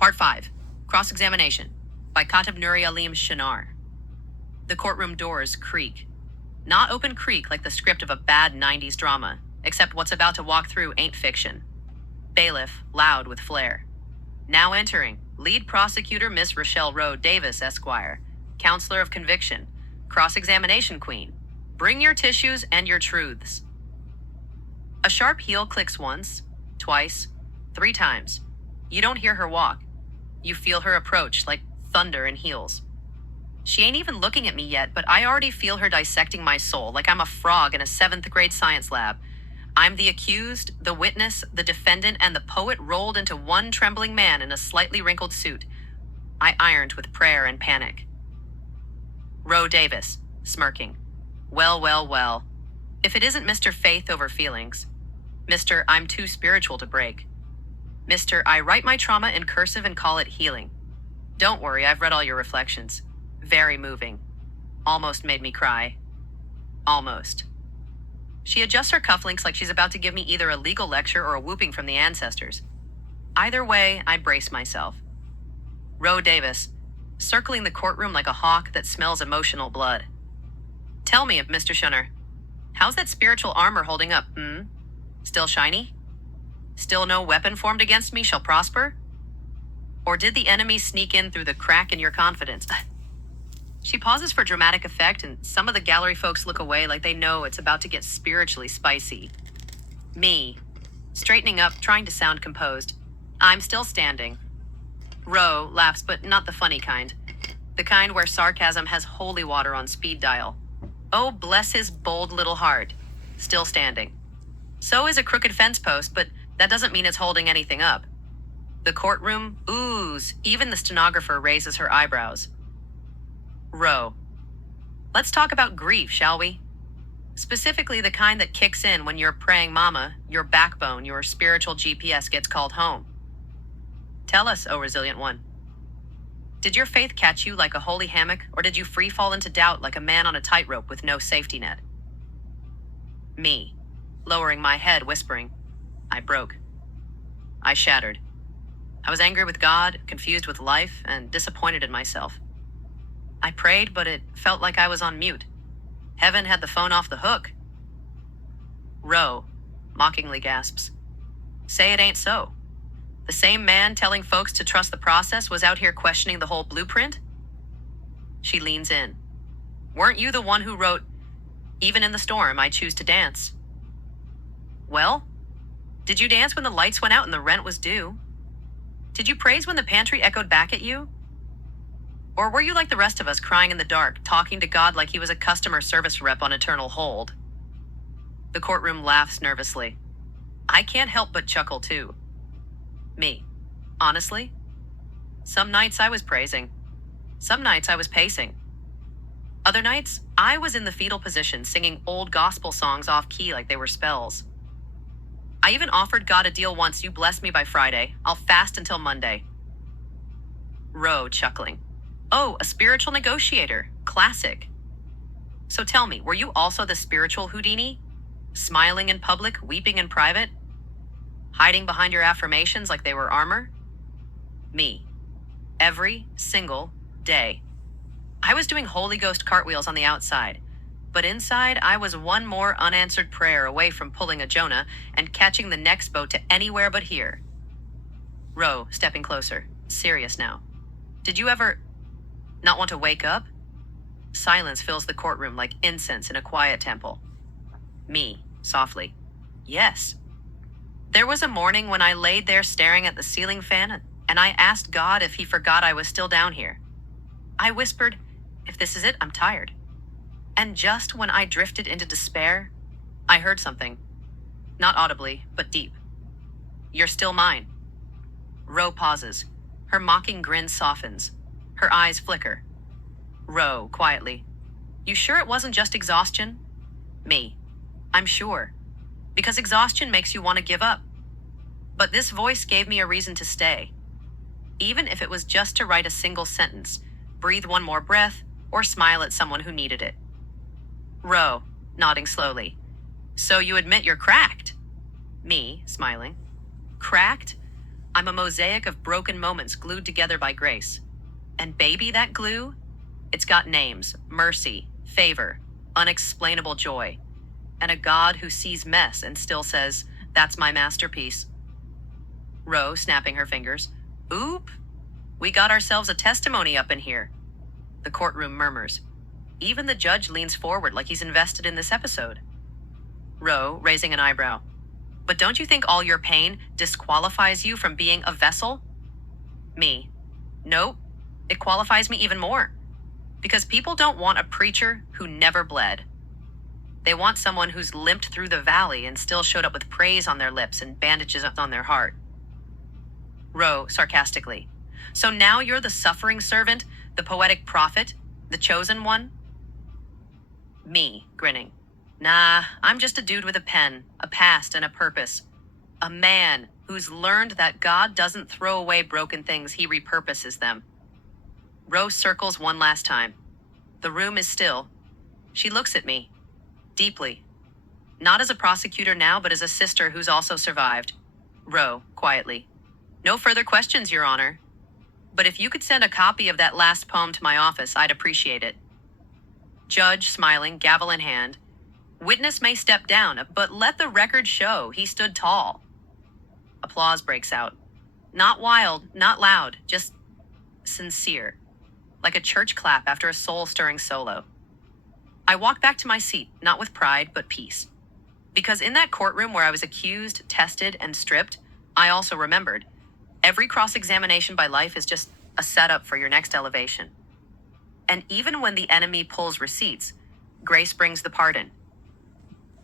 Part 5. Cross-Examination by Kateb Nuri-Alim Shunnar. The courtroom doors creak. Not open creak like the script of a bad 90s drama, except what's about to walk through ain't fiction. Bailiff, loud with flair. Now entering, lead prosecutor Miss Rochelle Rowe Davis, Esquire, counselor of conviction, cross-examination queen. Bring your tissues and your truths. A sharp heel clicks once, twice, 3 times. You don't hear her walk. You feel her approach like thunder in heels. She ain't even looking at me yet, but I already feel her dissecting my soul like I'm a frog in a 7th grade science lab. I'm the accused, the witness, the defendant, and the poet rolled into one trembling man in a slightly wrinkled suit. I ironed with prayer and panic. Roe Davis, smirking. Well, well, well. If it isn't Mr. Faith over feelings. Mr. I'm too spiritual to break. Mr. I write my trauma in cursive and call it healing. Don't worry, I've read all your reflections. Very moving. Almost made me cry. Almost. She adjusts her cufflinks like she's about to give me either a legal lecture or a whooping from the ancestors. Either way, I brace myself. Roe Davis, circling the courtroom like a hawk that smells emotional blood. Tell me, Mr. Shunnar, how's that spiritual armor holding up, Still shiny? Still no weapon formed against me shall prosper? Or did the enemy sneak in through the crack in your confidence? She pauses for dramatic effect, and some of the gallery folks look away like they know it's about to get spiritually spicy. Me, straightening up, trying to sound composed. I'm still standing. Roe laughs, but not the funny kind. The kind where sarcasm has holy water on speed dial. Oh, bless his bold little heart. Still standing. So is a crooked fence post, but that doesn't mean it's holding anything up. The courtroom oohs. Even the stenographer raises her eyebrows. Roe. Let's talk about grief, shall we? Specifically the kind that kicks in when your praying mama, your backbone, your spiritual GPS gets called home. Tell us, O resilient one. Did your faith catch you like a holy hammock, or did you free fall into doubt like a man on a tightrope with no safety net? Me, lowering my head, whispering, I broke. I shattered. I was angry with God, confused with life, and disappointed in myself. I prayed, but it felt like I was on mute. Heaven had the phone off the hook. Roe mockingly gasps. Say it ain't so. The same man telling folks to trust the process was out here questioning the whole blueprint? She leans in. Weren't you the one who wrote, even in the storm, I choose to dance? Well, did you dance when the lights went out and the rent was due? Did you praise when the pantry echoed back at you? Or were you like the rest of us crying in the dark, talking to God like he was a customer service rep on eternal hold? The courtroom laughs nervously. I can't help but chuckle too. Me. Honestly? Some nights I was praising. Some nights I was pacing. Other nights, I was in the fetal position singing old gospel songs off key like they were spells. I even offered God a deal once. You bless me by Friday. I'll fast until Monday. Roe chuckling. Oh, a spiritual negotiator. Classic. So tell me, were you also the spiritual Houdini? Smiling in public, weeping in private? Hiding behind your affirmations like they were armor? Me. Every single day. I was doing Holy Ghost cartwheels on the outside, but inside I was one more unanswered prayer away from pulling a Jonah and catching the next boat to anywhere but here. Roe, stepping closer, serious now. Did you ever not want to wake up? Silence fills the courtroom like incense in a quiet temple. Me, softly. Yes. There was a morning when I laid there staring at the ceiling fan, and I asked God if he forgot I was still down here. I whispered, if this is it, I'm tired. And just when I drifted into despair, I heard something. Not audibly, but deep. You're still mine. Roe pauses. Her mocking grin softens. Her eyes flicker. Roe, quietly. You sure it wasn't just exhaustion? Me. I'm sure. Because exhaustion makes you want to give up. But this voice gave me a reason to stay. Even if it was just to write a single sentence, breathe one more breath, or smile at someone who needed it. Roe, nodding slowly. So you admit you're cracked? Me, smiling. Cracked? I'm a mosaic of broken moments glued together by grace. And baby, that glue? It's got names: mercy, favor, unexplainable joy, and a God who sees mess and still says, "That's my masterpiece." Ro, snapping her fingers. Oop! We got ourselves a testimony up in here. The courtroom murmurs. Even the judge leans forward like he's invested in this episode. Ro, raising an eyebrow. But don't you think all your pain disqualifies you from being a vessel? Me. Nope. It qualifies me even more. Because people don't want a preacher who never bled. They want someone who's limped through the valley and still showed up with praise on their lips and bandages on their heart. Ro, sarcastically. So now you're the suffering servant, the poetic prophet, the chosen one? Me, grinning. Nah, I'm just a dude with a pen, a past, and a purpose. A man who's learned that God doesn't throw away broken things, he repurposes them. Ro circles one last time. The room is still. She looks at me. Deeply. Not as a prosecutor now, but as a sister who's also survived. Ro, quietly. No further questions, Your Honor. But if you could send a copy of that last poem to my office, I'd appreciate it. Judge, smiling, gavel in hand. Witness may step down, but let the record show he stood tall. Applause breaks out. Not wild, not loud, just sincere. Like a church clap after a soul-stirring solo. I walk back to my seat, not with pride, but peace. Because in that courtroom where I was accused, tested, and stripped, I also remembered. Every cross-examination by life is just a setup for your next elevation. And even when the enemy pulls receipts, grace brings the pardon.